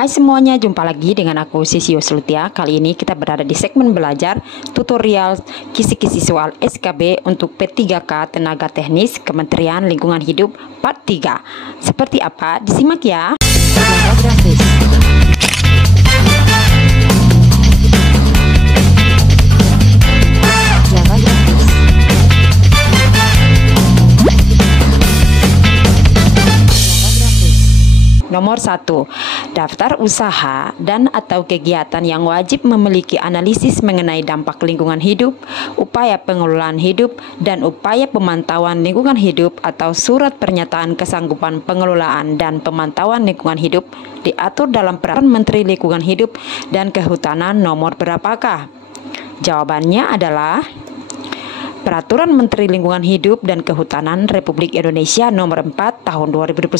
Hai semuanya, jumpa lagi dengan aku Sisi Yuslutia. Kali ini kita berada di segmen belajar tutorial kisi-kisi soal SKB untuk P3K Tenaga Teknis Kementerian Lingkungan Hidup Part 3. Seperti apa? Disimak ya. Belajar gratis. Nomor 1. Daftar usaha dan atau kegiatan yang wajib memiliki analisis mengenai dampak lingkungan hidup, upaya pengelolaan hidup, dan upaya pemantauan lingkungan hidup atau surat pernyataan kesanggupan pengelolaan dan pemantauan lingkungan hidup diatur dalam Peraturan Menteri Lingkungan Hidup dan Kehutanan nomor berapakah? Jawabannya adalah Peraturan Menteri Lingkungan Hidup dan Kehutanan Republik Indonesia Nomor 4 Tahun 2021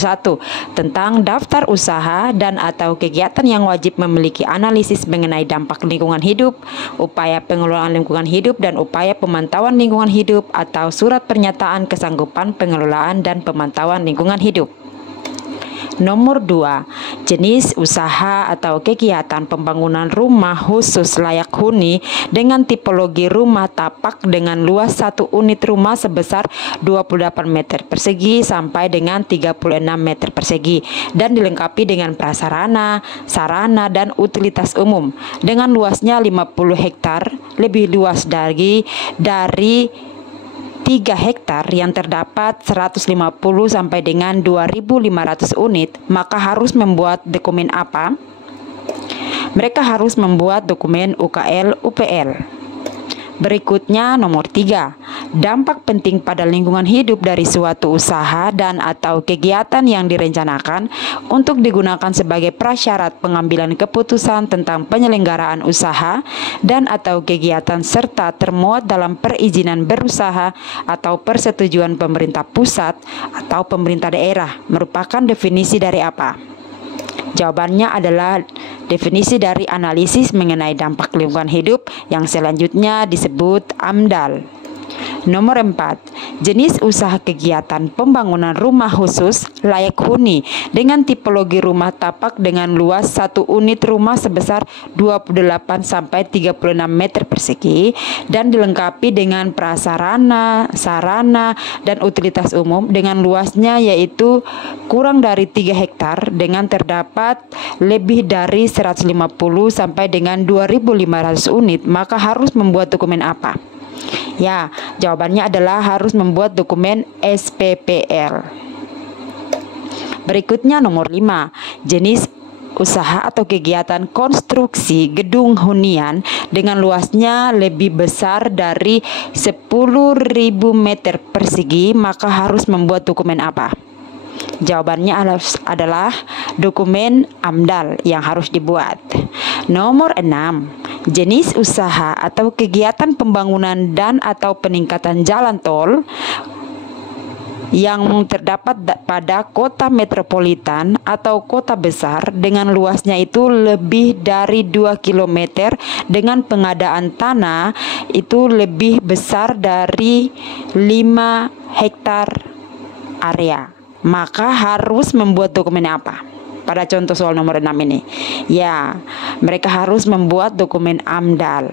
tentang daftar usaha dan atau kegiatan yang wajib memiliki analisis mengenai dampak lingkungan hidup, upaya pengelolaan lingkungan hidup, dan upaya pemantauan lingkungan hidup atau surat pernyataan kesanggupan pengelolaan dan pemantauan lingkungan hidup. Nomor 2. Jenis usaha atau kegiatan pembangunan rumah khusus layak huni dengan tipologi rumah tapak dengan luas 1 unit rumah sebesar 28 meter persegi sampai dengan 36 meter persegi dan dilengkapi dengan prasarana, sarana, dan utilitas umum dengan luasnya 50 hektar lebih luas dari 3 hektar yang terdapat 150 sampai dengan 2.500 unit, maka harus membuat dokumen apa? Mereka harus membuat dokumen UKL-UPL. Berikutnya nomor 3. Dampak penting pada lingkungan hidup dari suatu usaha dan atau kegiatan yang direncanakan untuk digunakan sebagai prasyarat pengambilan keputusan tentang penyelenggaraan usaha dan atau kegiatan serta termuat dalam perizinan berusaha atau persetujuan pemerintah pusat atau pemerintah daerah merupakan definisi dari apa? Jawabannya adalah definisi dari analisis mengenai dampak lingkungan hidup yang selanjutnya disebut AMDAL. Nomor 4. Jenis usaha kegiatan pembangunan rumah khusus layak huni dengan tipologi rumah tapak dengan luas 1 unit rumah sebesar 28 sampai 36 meter persegi dan dilengkapi dengan prasarana, sarana, dan utilitas umum dengan luasnya yaitu kurang dari 3 hektar dengan terdapat lebih dari 150 sampai dengan 2.500 unit, maka harus membuat dokumen apa? Ya, jawabannya adalah harus membuat dokumen SPPL. Berikutnya nomor 5. Jenis usaha atau kegiatan konstruksi gedung hunian dengan luasnya lebih besar dari 10.000 meter persegi, maka harus membuat dokumen apa? Jawabannya adalah dokumen AMDAL yang harus dibuat. Nomor 6. Jenis usaha atau kegiatan pembangunan dan atau peningkatan jalan tol yang terdapat pada kota metropolitan atau kota besar dengan luasnya itu lebih dari 2 km dengan pengadaan tanah itu lebih besar dari 5 hektar area, maka harus membuat dokumen apa? Pada contoh soal nomor 6 ini, ya, mereka harus membuat dokumen AMDAL.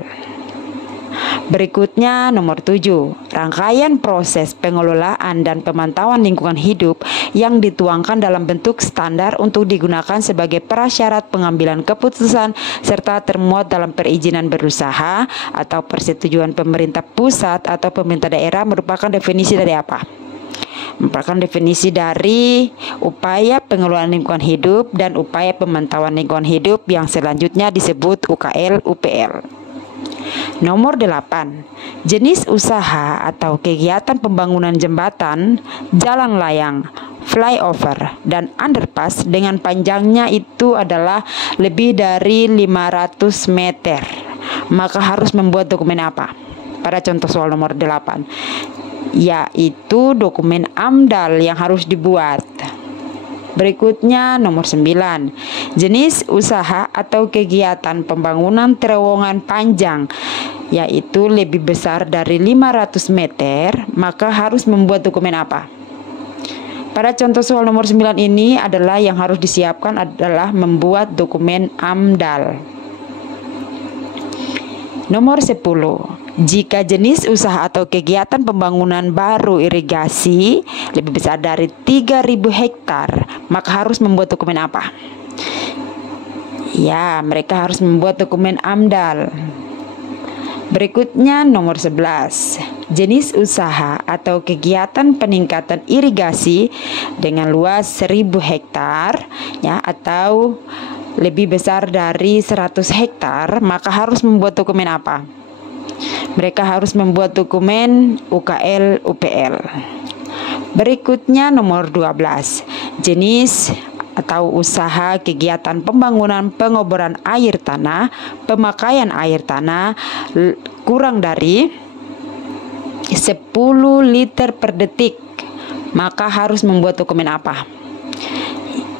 Berikutnya nomor 7. Rangkaian proses pengelolaan dan pemantauan lingkungan hidup yang dituangkan dalam bentuk standar untuk digunakan sebagai prasyarat pengambilan keputusan serta termuat dalam perizinan berusaha atau persetujuan pemerintah pusat atau pemerintah daerah merupakan definisi dari apa? Merupakan definisi dari upaya pengelolaan lingkungan hidup dan upaya pemantauan lingkungan hidup yang selanjutnya disebut UKL-UPL. Nomor 8. Jenis usaha atau kegiatan pembangunan jembatan, jalan layang, flyover, dan underpass dengan panjangnya itu adalah lebih dari 500 meter, maka harus membuat dokumen apa? Pada contoh soal nomor 8, yaitu dokumen AMDAL yang harus dibuat. Berikutnya nomor 9. Jenis usaha atau kegiatan pembangunan terowongan panjang yaitu lebih besar dari 500 meter, maka harus membuat dokumen apa? Pada contoh soal nomor 9 ini adalah yang harus disiapkan adalah membuat dokumen AMDAL. Nomor 10. Jika jenis usaha atau kegiatan pembangunan baru irigasi lebih besar dari 3.000 hektar, maka harus membuat dokumen apa? Ya, mereka harus membuat dokumen AMDAL. Berikutnya nomor 11. Jenis usaha atau kegiatan peningkatan irigasi dengan luas 1.000 hektar ya, atau lebih besar dari 100 hektar, maka harus membuat dokumen apa? Mereka harus membuat dokumen UKL UPL. Berikutnya nomor 12. Jenis atau usaha kegiatan pembangunan pengeboran air tanah, pemakaian air tanah kurang dari 10 liter per detik, maka harus membuat dokumen apa?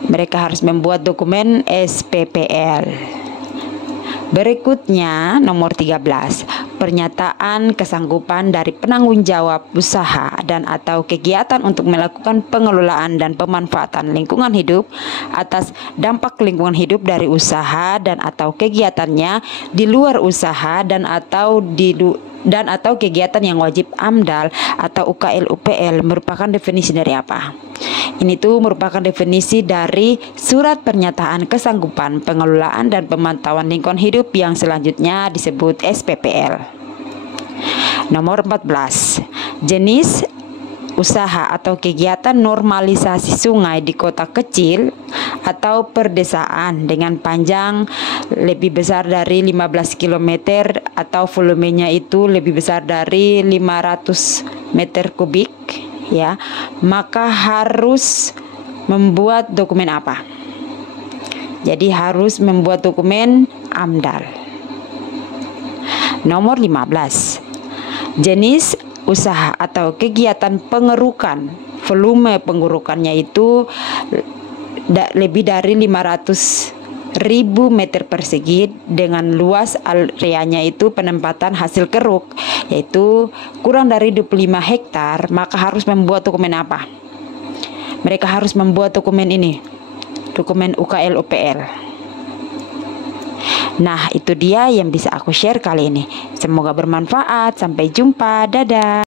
Mereka harus membuat dokumen SPPL. Berikutnya nomor 13. Pernyataan kesanggupan dari penanggung jawab usaha dan atau kegiatan untuk melakukan pengelolaan dan pemanfaatan lingkungan hidup atas dampak lingkungan hidup dari usaha dan atau kegiatannya di luar usaha dan atau kegiatan yang wajib AMDAL atau UKL UPL merupakan definisi dari apa? Ini tuh merupakan definisi dari surat pernyataan kesanggupan pengelolaan dan pemantauan lingkungan hidup yang selanjutnya disebut SPPL. Nomor 14. Jenis usaha atau kegiatan normalisasi sungai di kota kecil atau perdesaan dengan panjang lebih besar dari 15 km atau volumenya itu lebih besar dari 500 meter kubik ya, maka harus membuat dokumen apa? Jadi harus membuat dokumen AMDAL. Nomor 15. Jenis usaha atau kegiatan pengerukan, volume pengerukannya itu lebih dari 500.000 meter persegi dengan luas areanya itu penempatan hasil keruk yaitu kurang dari 25 hektar, maka harus membuat dokumen apa? Mereka harus membuat dokumen ini, dokumen UKL UPL. Nah, itu dia yang bisa aku share kali ini. Semoga bermanfaat. Sampai jumpa. Dadah.